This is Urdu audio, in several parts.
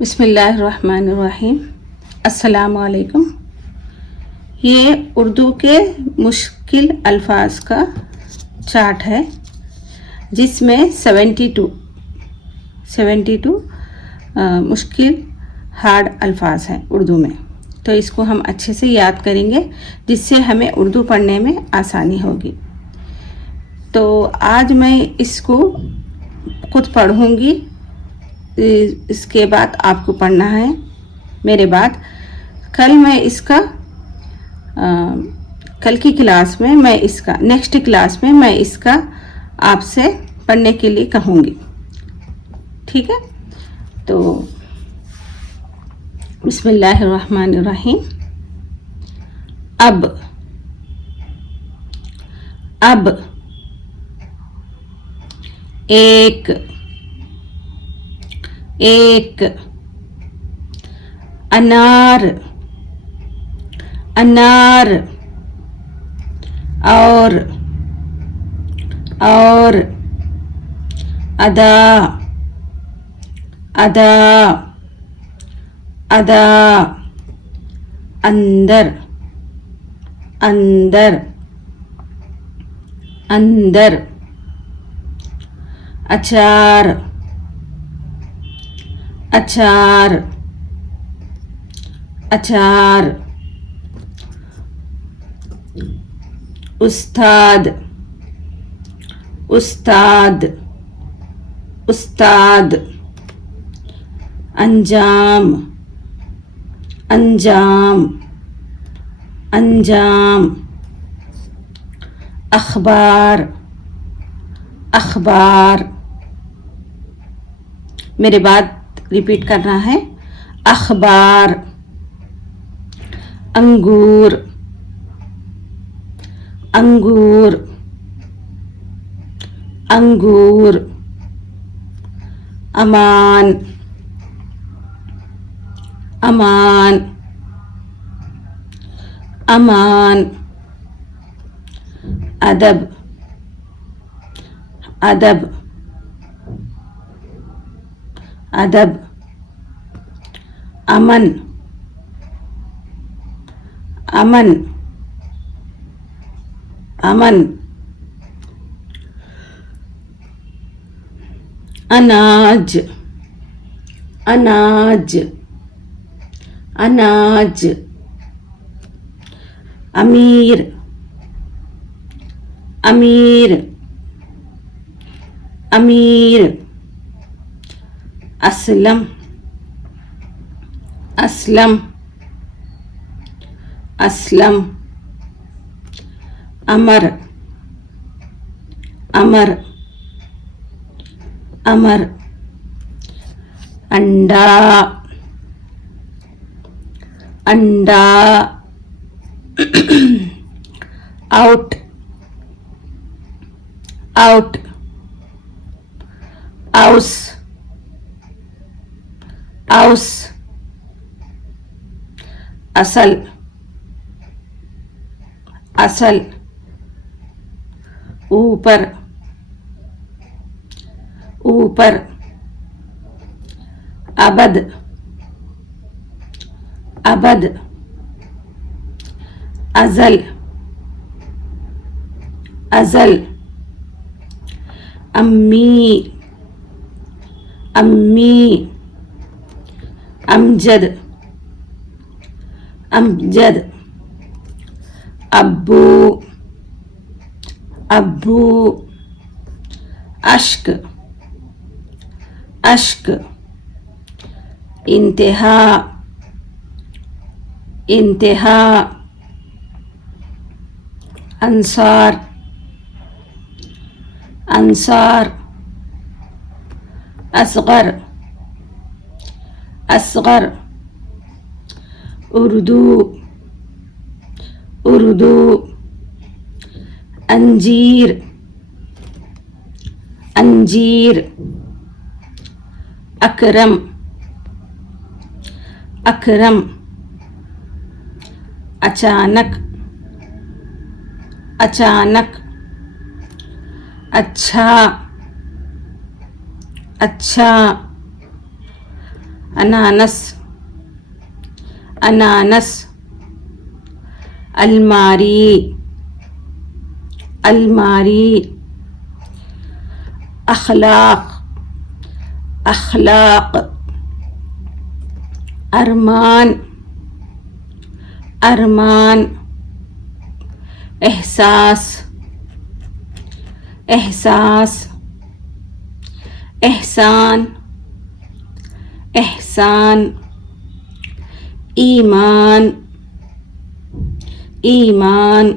بسم اللہ الرحمن الرحیم۔ السلام علیکم۔ یہ اردو کے مشکل الفاظ کا چارٹ ہے جس میں 72 مشکل ہارڈ الفاظ ہیں اردو میں، تو اس کو ہم اچھے سے یاد کریں گے جس سے ہمیں اردو پڑھنے میں آسانی ہوگی۔ تو آج میں اس کو خود پڑھوں گی، اس کے بعد آپ کو پڑھنا ہے میرے بعد۔ کل کی کلاس میں نیکسٹ کلاس میں میں اس کا آپ سے پڑھنے کے لیے کہوں گی، ٹھیک ہے؟ تو بسم اللہ الرحمن الرحیم۔ اب ایک انار اور ادا اندر اچار استاد انجام اخبار میرے بعد ریپیٹ کرنا ہے۔ اخبار، انگور امان ادب امن اناج امیر اسلم امر انڈا آؤٹ اوس اصل اوپر ابد ازل امی امجد ابو اشک انتہا انصار اصغر اردو انجیر اکرم اچانک اچھا انانس انانس، الماری الماری، اخلاق اخلاق، ارمان ارمان، احساس احساس، احسان احسان، ایمان ایمان،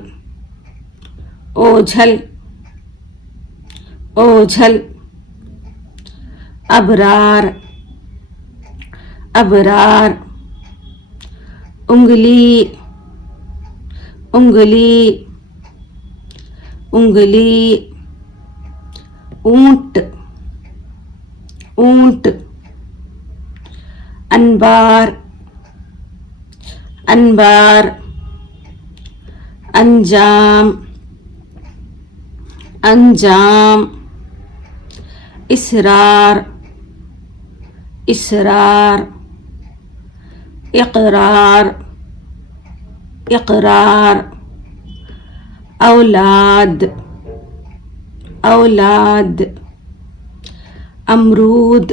اوجھل اوجھل، ابرار ابرار، انگلی انگلی انگلی، اونٹ اونٹ، انبار انبار، انجام انجام، اسرار اسرار، اقرار اقرار، اولاد اولاد، امرود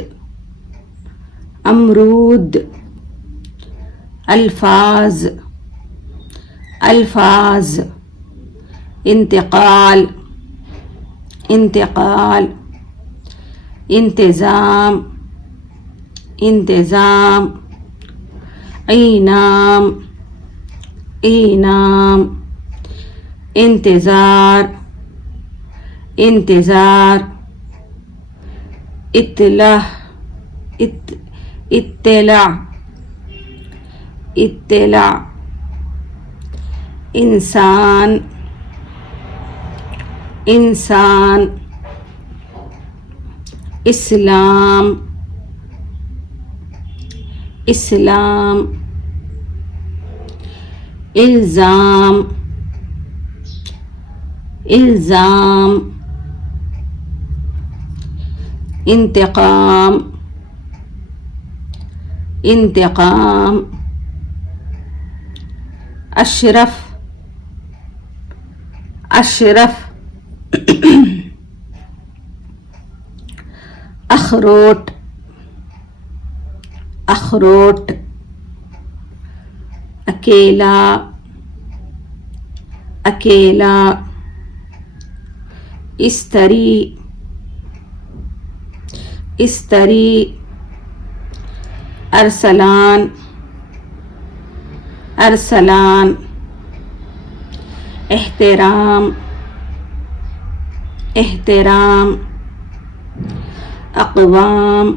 امرود، الفاظ الفاظ، انتقال انتقال، انتظام انتظام، انعام انعام، انتظار انتظار، اطلاع اطلاع اطلاع، انسان انسان، اسلام اسلام، الزام الزام، انتقام انتقام، اشرف اشرف، اخروٹ اخروٹ، اکیلا اکیلا، استری استری، ارسلان ارسلان، احترام احترام، اقوام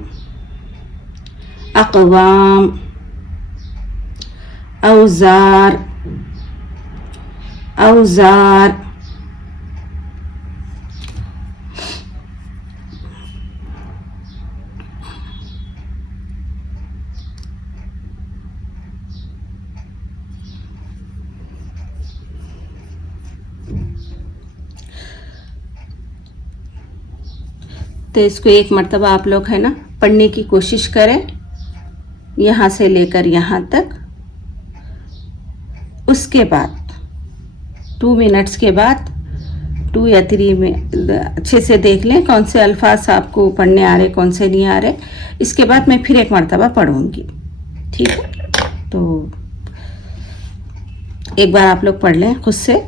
اقوام، اوزار اوزار، تو اس کو ایک مرتبہ آپ لوگ ہے نا پڑھنے کی کوشش کریں، یہاں سے لے کر یہاں تک. اس کے بعد 2 منٹس کے بعد 2 یا 3 میں اچھے سے دیکھ لیں کون سے الفاظ آپ کو پڑھنے آ رہے کون سے نہیں آ رہے. اس کے بعد میں پھر ایک مرتبہ پڑھوں گی، ٹھیک ہے؟ تو ایک بار آپ لوگ پڑھ لیں خود سے.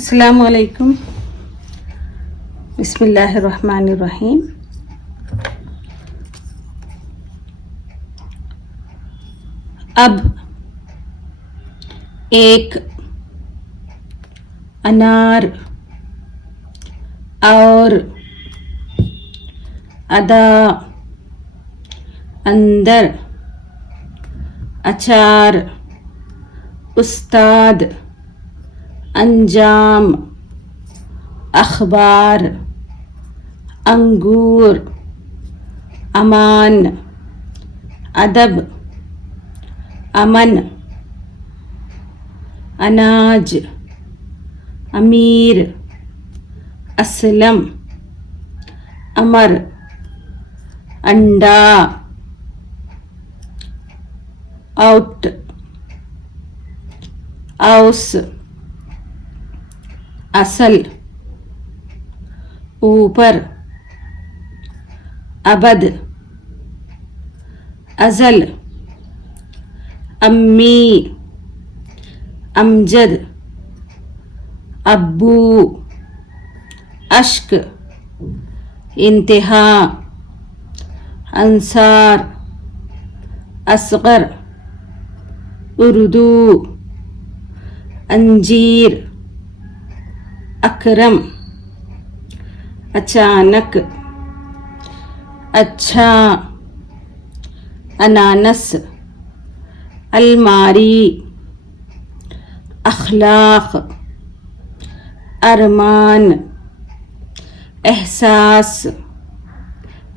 السلام علیکم. بسم اللہ الرحمن الرحیم. اب ایک انار اور ادا اندر اچار استاد انجام اخبار انگور امان ادب امن اناج امیر اسلم امر انڈا آؤٹ اوس اصل اوپر ابد ازل امی امجد ابو اشک انتہا انصار اصغر اردو انجیر اکرم اچانک اچھا انانس الماری اخلاق ارمان احساس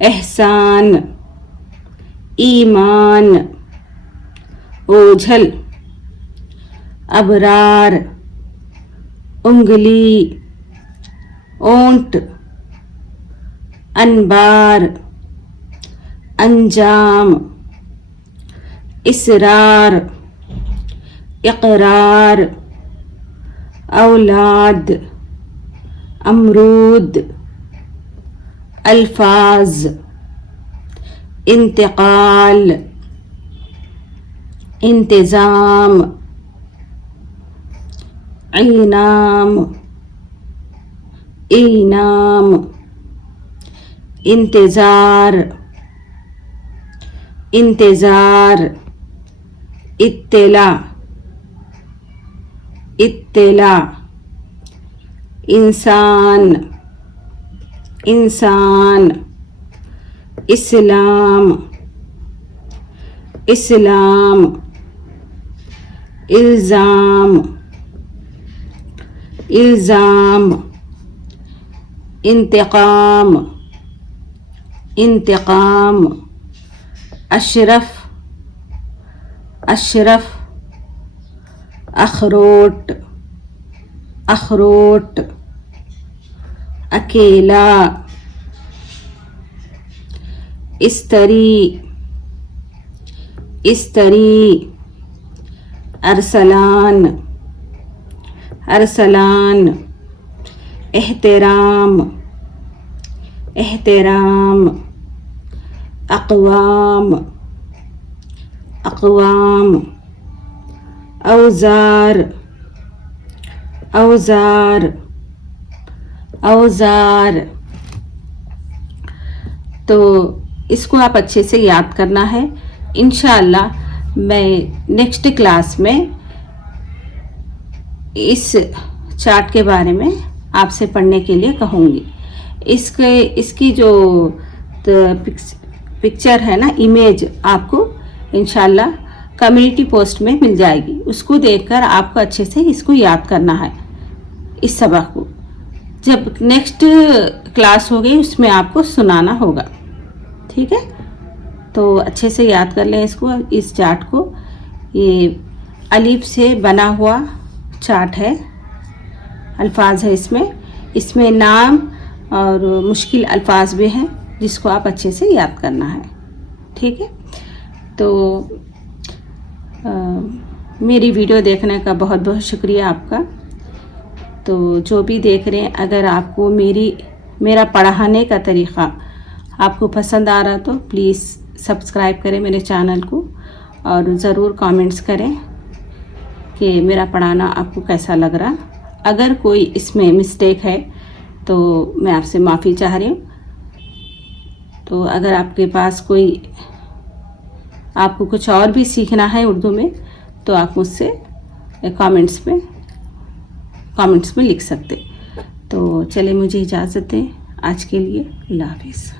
احسان ایمان اوجھل ابرار انگلی اونٹ انبار انجام اسرار اقرار اولاد امرود الفاظ انتقال انتظام انعام انعام انتظار انتظار اطلاع اطلاع انسان انسان اسلام اسلام الزام الزام انتقام انتقام اشرف اشرف اخروٹ اخروٹ اکیلا استری استری ارسلان ارسلان احترام احترام اقوام اقوام اوزار اوزار اوزار. تو اس کو آپ اچھے سے یاد کرنا ہے. انشاءاللہ میں نیکسٹ کلاس میں اس چارٹ کے بارے میں آپ سے پڑھنے کے لیے کہوں گی. اس کی جو پکچر ہے نا، امیج، آپ کو انشاءاللہ کمیونٹی پوسٹ میں مل جائے گی. اس کو دیکھ کر آپ کو اچھے سے اس کو یاد کرنا ہے. اس سبق کو جب نیکسٹ کلاس ہوگی اس میں آپ کو سنانا ہوگا. ٹھیک ہے؟ تو اچھے سے یاد کر لیں اس کو، اس چارٹ کو. یہ الف سے بنا ہوا چارٹ ہے، الفاظ ہے اس میں نام اور مشکل الفاظ بھی ہیں جس کو آپ اچھے سے یاد کرنا ہے. ٹھیک ہے؟ تو میری ویڈیو دیکھنے کا بہت بہت شکریہ آپ کا. تو جو بھی دیکھ رہے ہیں، اگر آپ کو میرا پڑھانے کا طریقہ آپ کو پسند آ رہا تو پلیز سبسکرائب کریں میرے چینل کو، اور ضرور کامنٹس کریں کہ میرا پڑھانا آپ کو کیسا لگ رہا. اگر کوئی اس میں مسٹیک ہے تو میں آپ سے معافی چاہ رہی ہوں. تو اگر آپ کے پاس آپ کو کچھ اور بھی سیکھنا ہے اردو میں تو آپ مجھ سے کامنٹس میں لکھ سکتے. تو چلے، مجھے اجازت دیں آج کے لیے. اللہ حافظ.